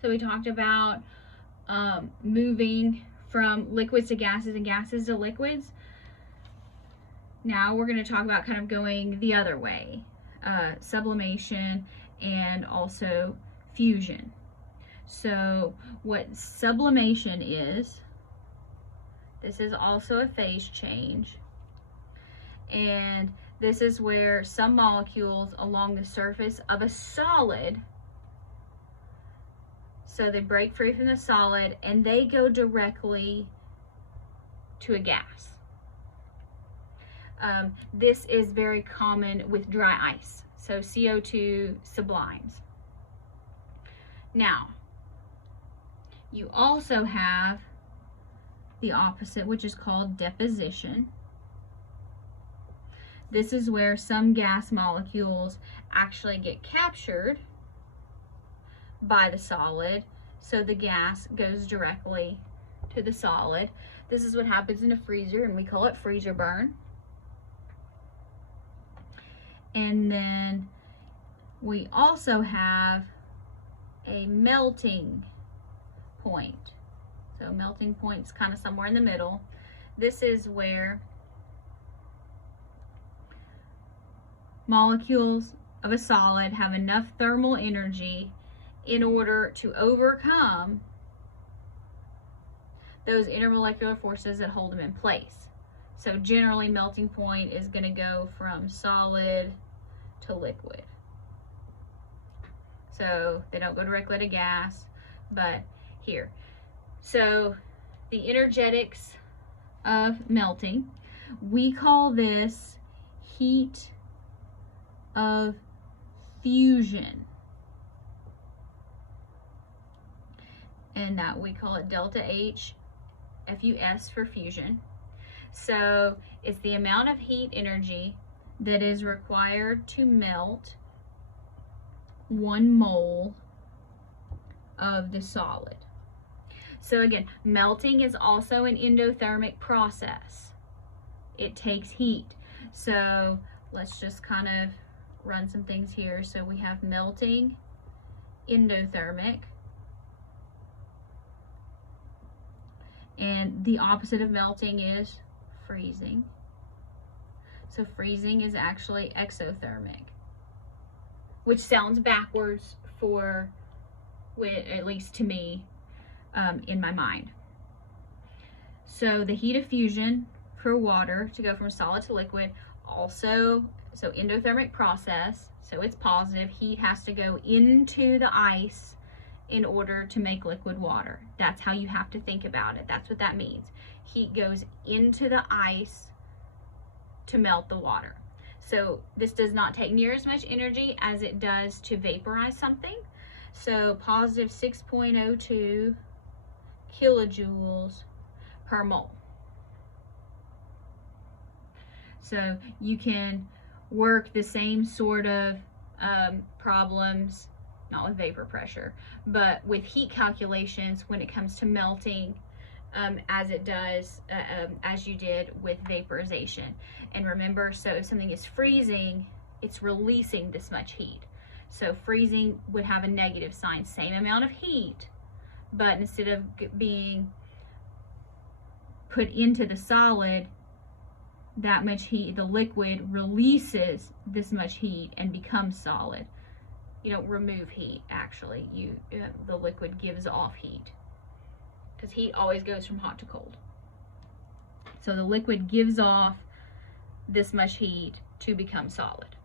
So we talked about moving from liquids to gases and gases to liquids. Now we're going to talk about kind of going the other way, sublimation and also fusion. So what sublimation is, this is also a phase change, and this is where some molecules along the surface of a solid, so they break free from the solid and they go directly to a gas. This is very common with dry ice, so CO2 sublimes. Now, you also have the opposite, which is called deposition. This is where some gas molecules actually get captured by the solid, so the gas goes directly to the solid. This is what happens in a freezer, and we call it freezer burn. And then we also have a melting point. So melting point is kind of somewhere in the middle. This is where molecules of a solid have enough thermal energy in order to overcome those intermolecular forces that hold them in place. So generally melting point is going to go from solid to liquid. So they don't go directly to gas, but here. So the energetics of melting, we call this heat of fusion. And that we call it delta H, FUS for fusion. So it's the amount of heat energy that is required to melt 1 mole of the solid. So again, melting is also an endothermic process. It takes heat. So let's just kind of run some things here. So we have melting, endothermic, and the opposite of melting is freezing. So freezing is actually exothermic, which sounds backwards for, at least to me, in my mind. So the heat of fusion for water to go from solid to liquid, also, so endothermic process, so it's positive. Heat has to go into the ice in order to make liquid water. That's how you have to think about it. That's what that means. Heat goes into the ice to melt the water. So this does not take near as much energy as it does to vaporize something. So positive 6.02 kilojoules per mole. So you can work the same sort of problems, not with vapor pressure, but with heat calculations when it comes to melting, as it does, as you did with vaporization. And remember, so if something is freezing, it's releasing this much heat. So freezing would have a negative sign, same amount of heat, but instead of being put into the solid, that much heat, the liquid releases this much heat and becomes solid. You don't remove heat, actually. The liquid gives off heat, because heat always goes from hot to cold. So the liquid gives off this much heat to become solid.